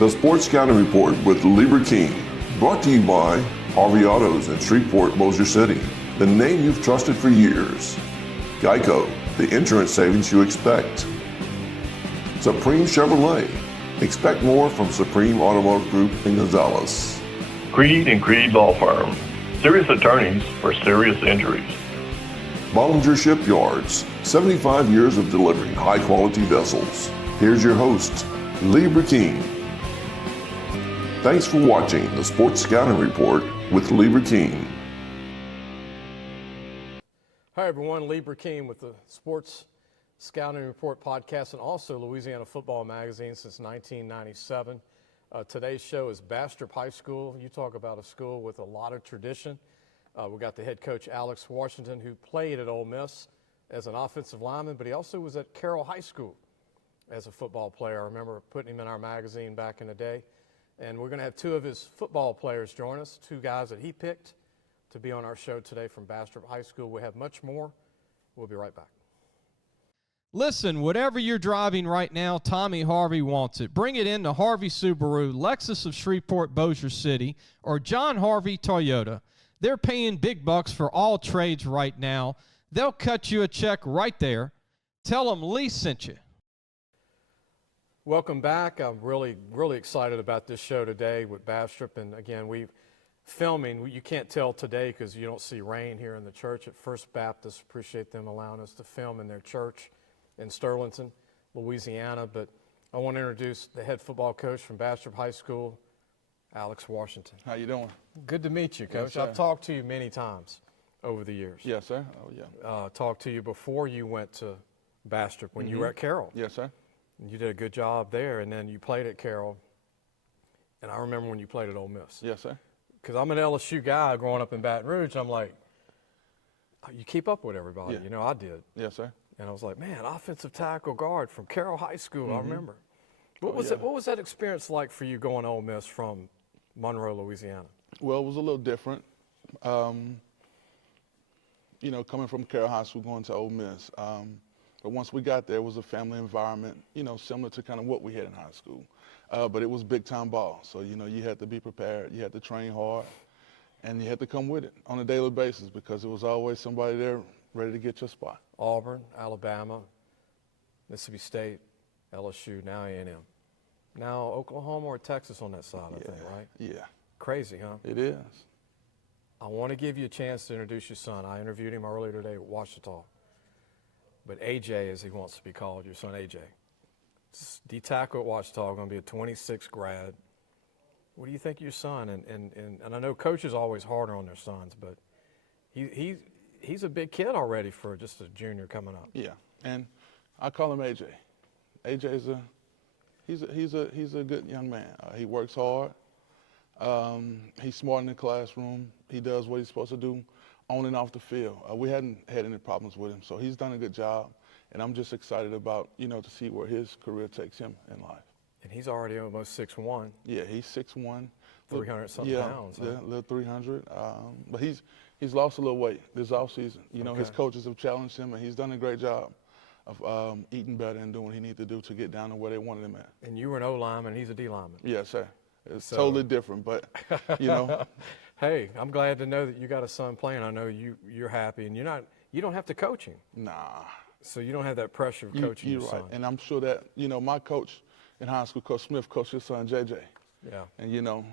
The Sports Scouting Report with Lieber King, brought to you by Harvey Autos in Shreveport, Bossier City, the name you've trusted for years. Geico, the insurance savings you expect. Supreme Chevrolet, expect more from Supreme Automotive Group in Gonzales. Creed and Creed Law Firm, serious attorneys for serious injuries. Bollinger Shipyards, 75 years of delivering high-quality vessels. Here's your host, Lieber King. Thanks for watching the Sports Scouting Report with Lieber King. Hi everyone, Lieber King with the Sports Scouting Report podcast and also Louisiana Football Magazine since 1997. Today's show is Bastrop High School. You talk about a school with a lot of tradition. We got the head coach, Alex Washington, who played at Ole Miss as an offensive lineman, but he also was at Carroll High School as a football player. I remember putting him in our magazine back in the day. And we're going to have two of his football players join us, two guys that he picked to be on our show today from Bastrop High School. We have much more. We'll be right back. Listen, whatever you're driving right now, Tommy Harvey wants it. Bring it in to Harvey Subaru, Lexus of Shreveport, Bossier City, or John Harvey Toyota. They're paying big bucks for all trades right now. They'll cut you a check right there. Tell them Lee sent you. Welcome back. I'm really excited about this show today with Bastrop. And again, you can't tell today because you don't see rain here in the church at First Baptist. Appreciate them allowing us to film in their church in Sterlington, Louisiana. But I want to introduce the head football coach from Bastrop High School, Alex Washington. How you doing? Good to meet you, Coach. Yes, I've talked to you many times over the years. Yes, sir. Oh, yeah. Talked to you before you went to Bastrop when you were at Carroll. Yes, sir. You did a good job there, and then you played at Carroll. And I remember when you played at Ole Miss. Yes, sir. Because I'm an LSU guy growing up in Baton Rouge. I'm like, oh, you keep up with everybody. Yeah. You know, I did. Yes, sir. And I was like, man, offensive tackle guard from Carroll High School. I remember. What Oh, was that experience like for you going to Ole Miss from Monroe, Louisiana? Well, it was a little different. You know, coming from Carroll High School, going to Ole Miss. But once we got there, it was a family environment, you know, similar to kind of what we had in high school. But it was big-time ball. So, you know, you had to be prepared. You had to train hard. And you had to come with it on a daily basis because there was always somebody there ready to get your spot. Auburn, Alabama, Mississippi State, LSU, now A&M. Now Oklahoma or Texas on that side, I think, right? Yeah. Crazy, huh? It is. I want to give you a chance to introduce your son. I interviewed him earlier today at Ouachita. But AJ, as he wants to be called, your son AJ. D-tackle at Ouachita, going to be a 26 grad. What do you think of your son? And I know coaches are always harder on their sons, but he's a big kid already for just a junior coming up. Yeah. And I call him AJ. AJ's he's a good young man. He works hard. He's smart in the classroom. He does what he's supposed to do on and off the field. We hadn't had any problems with him, so he's done a good job. And I'm just excited about, you know, to see where his career takes him in life. And he's already almost 6'1". Yeah, he's 6'1". 300-something pounds. Yeah, a little 300. But he's lost a little weight this offseason. You know, his coaches have challenged him, and he's done a great job of eating better and doing what he needs to do to get down to where they wanted him at. And you were an O-lineman, he's a D-lineman. Yes, sir. It's totally different, but, you know. Hey, I'm glad to know that you got a son playing. I know you're happy, and you don't have to coach him. Nah. So you don't have that pressure of coaching your son. You're right, and I'm sure that, you know, my coach in high school, Coach Smith, coached his son, JJ. Yeah. And, you know,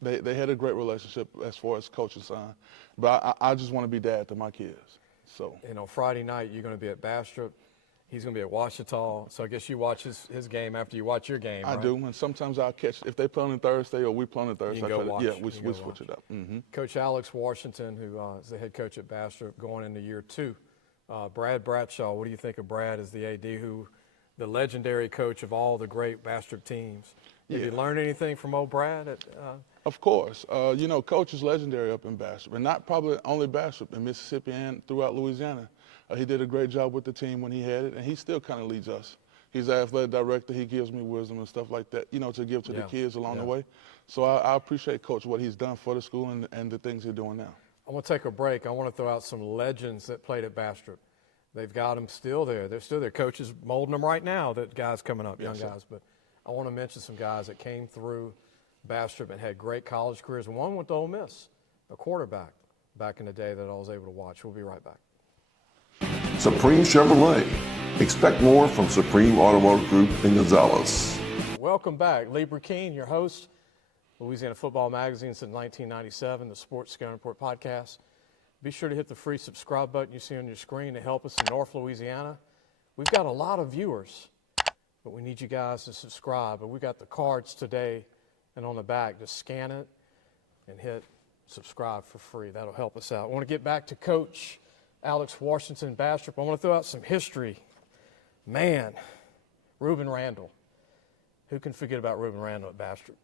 they had a great relationship as far as coach and son. But I just want to be dad to my kids. So. You know, Friday night you're going to be at Bastrop. He's going to be at Ouachita. So I guess you watch his game after you watch your game, I right? do, and sometimes I'll catch, if they play on Thursday or we play on Thursday. You can go watch. Yeah, we switch it up. Coach Alex Washington, who is the head coach at Bastrop going into year 2. Brad Bradshaw, what do you think of Brad as the AD, the legendary coach of all the great Bastrop teams? Did you learn anything from old Brad? Of course. You know, coach is legendary up in Bastrop, and not probably only Bastrop, in Mississippi and throughout Louisiana. He did a great job with the team when he had it, and he still kind of leads us. He's the athletic director. He gives me wisdom and stuff like that, you know, to give to the kids along the way. So I appreciate Coach, what he's done for the school and the things he's doing now. I want to take a break. I want to throw out some legends that played at Bastrop. They've got them still there. They're still there. Coaches molding them right now, that guys coming up, young guys. But I want to mention some guys that came through Bastrop and had great college careers. One went to Ole Miss, a quarterback back in the day that I was able to watch. We'll be right back. Supreme Chevrolet. Expect more from Supreme Automotive Group in Gonzales. Welcome back. Lee Burkeen, your host, Louisiana Football Magazine since 1997, the Sports Scouting Report podcast. Be sure to hit the free subscribe button you see on your screen to help us in North Louisiana. We've got a lot of viewers, but we need you guys to subscribe. But we got the cards today and on the back. Just scan it and hit subscribe for free. That'll help us out. I want to get back to Coach Alex Washington Bastrop. I want to throw out some history. Man, Reuben Randall. Who can forget about Reuben Randall at Bastrop?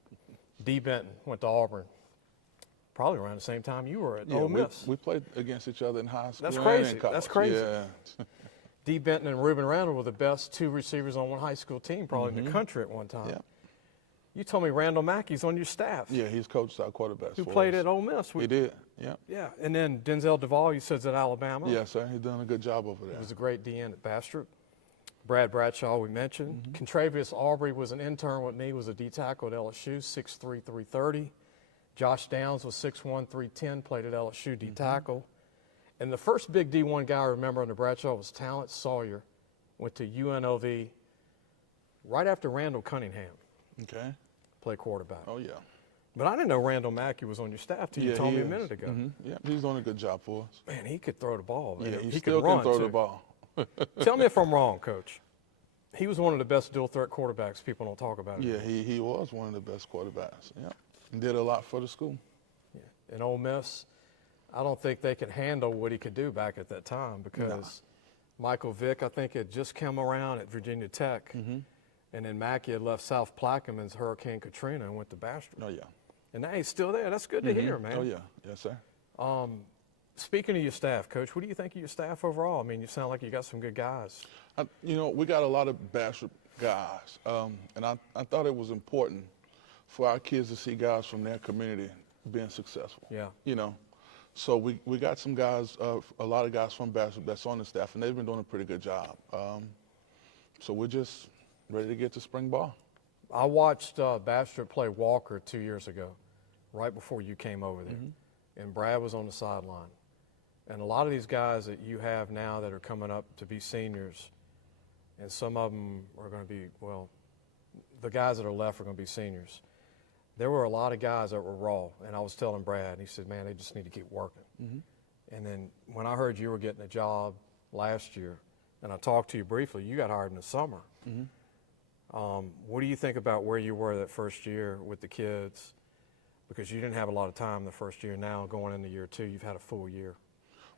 D. Benton went to Auburn. Probably around the same time you were at Ole Miss. We played against each other in high school. That's crazy. And in college. That's crazy. Yeah. D. Benton and Reuben Randall were the best two receivers on one high school team probably in the country at one time. Yeah. You told me Randall Mackey's on your staff. Yeah, he's coached our quarterbacks. Who played at Ole Miss. He did, yeah. Yeah, and then Denzel Duvall, you said, at Alabama. Yes, sir. He's done a good job over there. He was a great DN at Bastrop. Brad Bradshaw, we mentioned. Contravious Aubrey was an intern with me, was a D tackle at LSU, 6'3", 330. Josh Downs was 6'1", 310, played at LSU, D tackle. And the first big D1 guy I remember under Bradshaw was Talent Sawyer. Went to UNLV right after Randall Cunningham. Okay. Played quarterback. Oh, yeah. But I didn't know Randall Mackey was on your staff till you told me a minute ago. Yeah, he's doing a good job for us. Man, he could throw the ball. Yeah, he still could run, can throw too. the ball. Tell me if I'm wrong, Coach. He was one of the best dual threat quarterbacks people don't talk about. Yeah, he was one of the best quarterbacks. Yeah, and did a lot for the school. Yeah. In Ole Miss, I don't think they could handle what he could do back at that time because Michael Vick, I think, had just come around at Virginia Tech, and then Mackey had left South Plaquemines Hurricane Katrina and went to Bastrop. Oh, yeah. And now he's still there. That's good to hear, man. Oh, yeah. Yes, sir. Speaking of your staff, Coach, what do you think of your staff overall? I mean, you sound like you got some good guys. We got a lot of Bastrop guys, and I thought it was important for our kids to see guys from their community being successful. Yeah. So we back some guys, a lot of guys from Bastrop that's on the staff, and they've been doing a pretty good job. So we're just ready to get to spring ball. I watched Bastrop play Walker 2 years ago, right before you came over there, and Brad was on the sideline. And a lot of these guys that you have now that are coming up to be seniors, and some of them are going to be, well, the guys that are left are going to be seniors. There were a lot of guys that were raw, and I was telling Brad, and he said, man, they just need to keep working. And then when I heard you were getting a job last year, and I talked to you briefly, you got hired in the summer. What do you think about where you were that first year with the kids? Because you didn't have a lot of time the first year. Now going into year two, you've had a full year.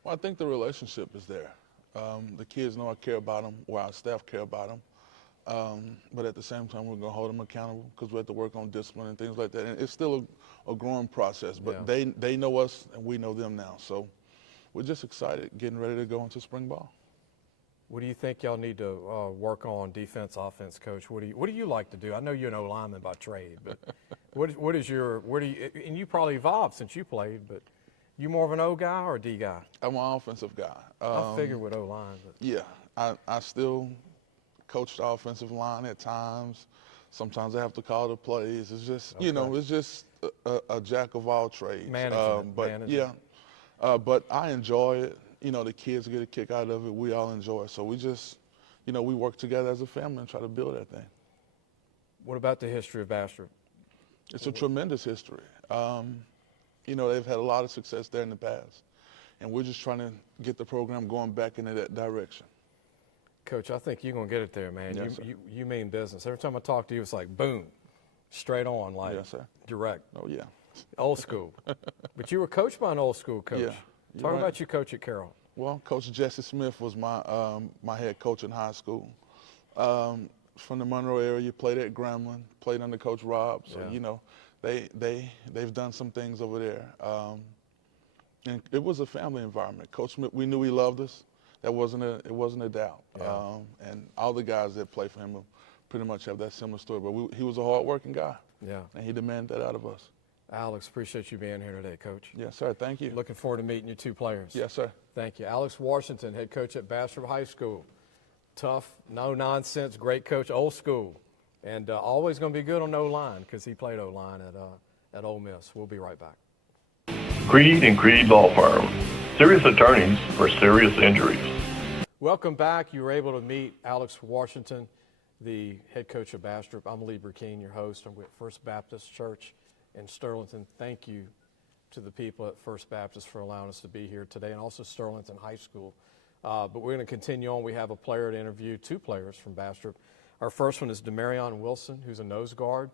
Well, I think the relationship is there. The kids know I care about them, or our staff care about them. But at the same time, we're going to hold them accountable because we have to work on discipline and things like that. And it's still a growing process, but they know us and we know them now. So we're just excited, getting ready to go into spring ball. What do you think y'all need to work on defense, offense, Coach? What do you like to do? I know you're an O lineman by trade, but and you probably evolved since you played, but you more of an O guy or a D guy? I'm an offensive guy. I figured with O-line. But. Yeah, I still coach the offensive line at times. Sometimes I have to call the plays. It's just, it's just a jack of all trades. Management. But I enjoy it. The kids get a kick out of it. We all enjoy it. So we just, we work together as a family and try to build that thing. What about the history of Bastrop? It's a tremendous history. They've had a lot of success there in the past. And we're just trying to get the program going back into that direction. Coach, I think you're going to get it there, man. Yes, you mean business. Every time I talk to you, it's like, boom, straight on, like yes, sir. direct. Oh, yeah. Old school. But you were coached by an old school coach. Yeah. Talk about your coach at Carroll. Well, Coach Jesse Smith was my head coach in high school. From the Monroe area, played at Grambling, played under Coach Rob. So, they've done some things over there. And it was a family environment. Coach Smith, we knew he loved us. It wasn't a doubt. Yeah. And all the guys that play for him pretty much have that similar story. But he was a hard-working guy. Yeah. And he demanded that out of us. Alex, appreciate you being here today, Coach. Yes, sir. Thank you. Looking forward to meeting your two players. Yes, sir. Thank you. Alex Washington, head coach at Bastrop High School. Tough, no nonsense, great coach, old school. And always going to be good on O-line because he played O-line at Ole Miss. We'll be right back. Creed and Creed Law Firm. Serious attorneys for serious injuries. Welcome back. You were able to meet Alex Washington, the head coach of Bastrop. I'm Lee Burkeen, your host. I'm with First Baptist Church in Sterlington. Thank you to the people at First Baptist for allowing us to be here today, and also Sterlington High School. But we're going to continue on. We have a player to interview, two players from Bastrop. Our first one is Demarion Wilson, who's a nose guard.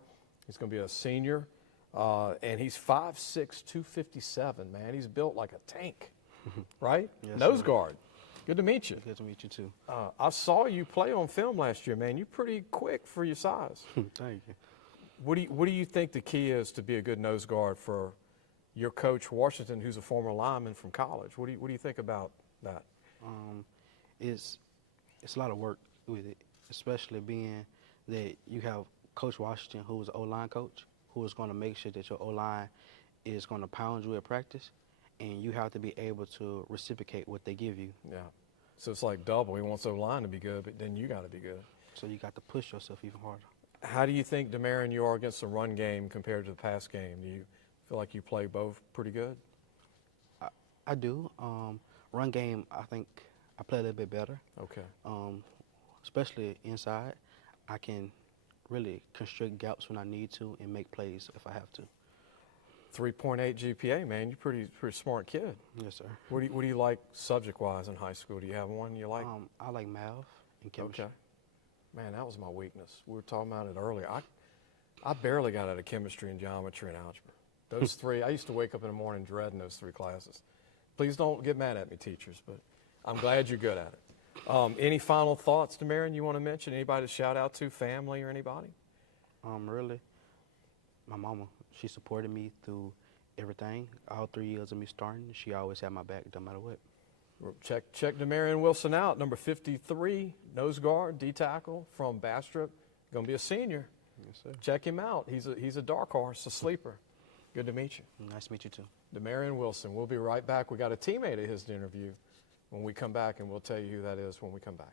He's going to be a senior, and he's 5'6", 257, man. He's built like a tank, right? Yes, Nose sir. guard. Good to meet you. Good to meet you too. I saw you play on film last year, man. You're pretty quick for your size. Thank you. What do you think the key is to be a good nose guard for your coach Washington, who's a former lineman from college? What do you think about that? It's a lot of work with it, especially being that you have Coach Washington, who is an O-line coach, who is going to make sure that your O-line is going to pound you at practice, and you have to be able to reciprocate what they give you. Yeah. So it's like double. He wants O-line to be good, but then you got to be good. So you got to push yourself even harder. How do you think, Demarion, you are against the run game compared to the pass game? Do you feel like you play both pretty good? I do. Run game, I think I play a little bit better. Okay. Especially inside. I can really constrict gaps when I need to and make plays if I have to. 3.8 GPA, man. You're pretty smart kid. Yes, sir. What do you like subject-wise in high school? Do you have one you like? I like math and chemistry. Okay. Man, that was my weakness. We were talking about it earlier. I barely got out of chemistry and geometry and algebra. Those three, I used to wake up in the morning dreading those three classes. Please don't get mad at me, teachers, but I'm glad you're good at it. Any final thoughts, Demarion, you want to mention? Anybody to shout out to, family or anybody? Really, my mama, she supported me through everything. All 3 years of me starting, she always had my back no matter what. Check Demarion Wilson out, number 53, nose guard, D-tackle from Bastrop. Going to be a senior. Yes, sir. Check him out. He's a dark horse, a sleeper. Good to meet you. Nice to meet you too. Demarion Wilson. We'll be right back. We got a teammate of his to interview when we come back, and we'll tell you who that is when we come back.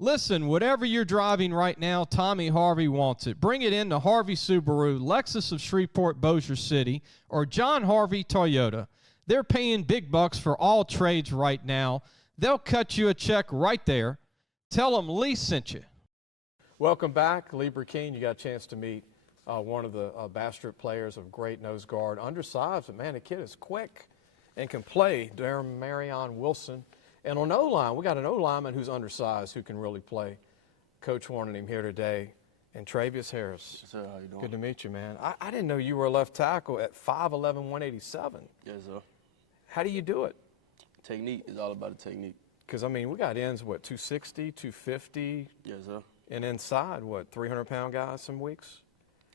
Listen, whatever you're driving right now, Tommy Harvey wants it. Bring it in to Harvey Subaru, Lexus of Shreveport, Bossier City, or John Harvey Toyota. They're paying big bucks for all trades right now. They'll cut you a check right there. Tell them Lee sent you. Welcome back. Lee Burkeen, you got a chance to meet one of the Bastrop players, of great nose guard. Undersized, but man, the kid is quick and can play. Demarion Wilson. And on O-line, we got an O-lineman who's undersized who can really play. Coach wanted him here today. And Travius Harris. Yes, sir. How you doing? Good to meet you, man. I didn't know you were a left tackle at 5'11", 187. Yes, sir. How do you do it? Technique is all about the technique. Because, I mean, we got ends, 260, 250, Yes, sir. and inside, 300-pound guys some weeks?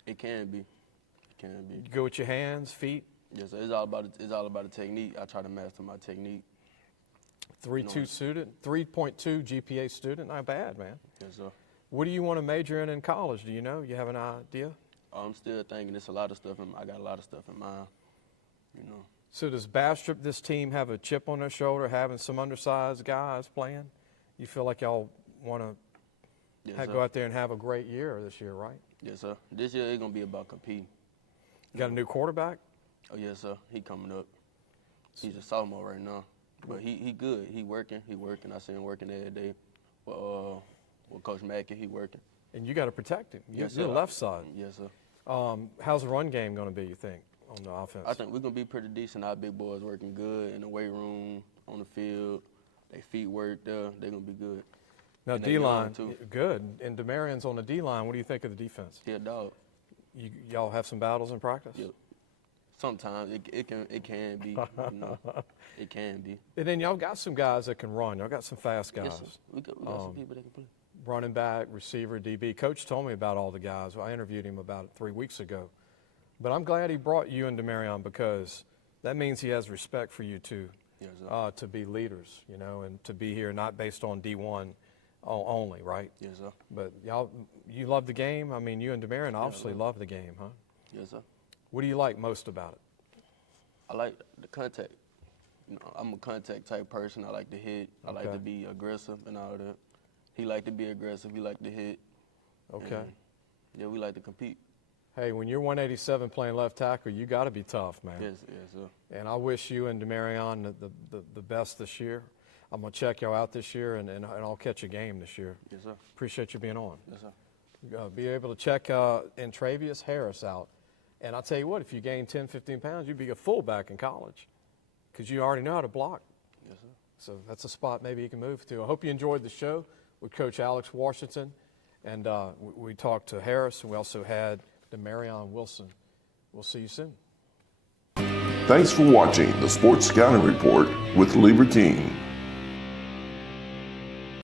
It can be. It can be. You go with your hands, feet? Yes, sir. It's all about the technique. I try to master my technique. 3.2 student, 3.2 GPA student, not bad, man. Yes, sir. What do you want to major in college? Do you know? You have an idea? I'm still thinking. It's a lot of stuff. I got a lot of stuff in mind. You know. So does Bastrop, this team, have a chip on their shoulder, having some undersized guys playing? You feel like y'all want to Yes, go sir. out there and have a great year this year, right? Yes, sir. This year it's gonna be about competing. You got a new quarterback? Oh yes, sir. He coming up. He's a sophomore right now, but he good. He working. I see him working every day. With Coach Mackey, he working. And you got to protect him. Yes, You're sir. left side. Yes, sir. How's the run game going to be, you think, on the offense? I think we're going to be pretty decent. Our big boys working good in the weight room, on the field. They feet work there. They're going to be good. Now, and they D-line, young, too. good. And Demarion's on the D-line. What do you think of the defense? He a dog. Y'all have some battles in practice? Yep. Sometimes it can be. You know, it can be. And then y'all got some guys that can run. Y'all got some fast guys. Yes, sir. We got some people that can play. Running back, receiver, DB. Coach told me about all the guys. I interviewed him about 3 weeks ago. But I'm glad he brought you and Demarion, because that means he has respect for you too, Yes, sir. to be leaders, you know, and to be here not based on D1 only, right? Yes, sir. But y'all, you love the game. I mean, you and Demarion obviously love the game, huh? Yes, sir. What do you like most about it? I like the contact. You know, I'm a contact type person. I like to hit. I like Okay. to be aggressive and all that. He like to be aggressive. He like to hit. Okay. And, yeah, we like to compete. Hey, when you're 187 playing left tackle, you got to be tough, man. Yes, sir. And I wish you and Demarion the best this year. I'm going to check y'all out this year, and I'll catch a game this year. Yes, sir. Appreciate you being on. Yes, sir. Be able to check Entravius Harris out. And I'll tell you what, if you gain 10, 15 pounds, you'd be a fullback in college because you already know how to block. Yes, sir. So that's a spot maybe you can move to. I hope you enjoyed the show with Coach Alex Washington. And we talked to Harris, and we also had Demarion Wilson. We'll see you soon. Thanks for watching the Sports Scouting Report with Lieber King.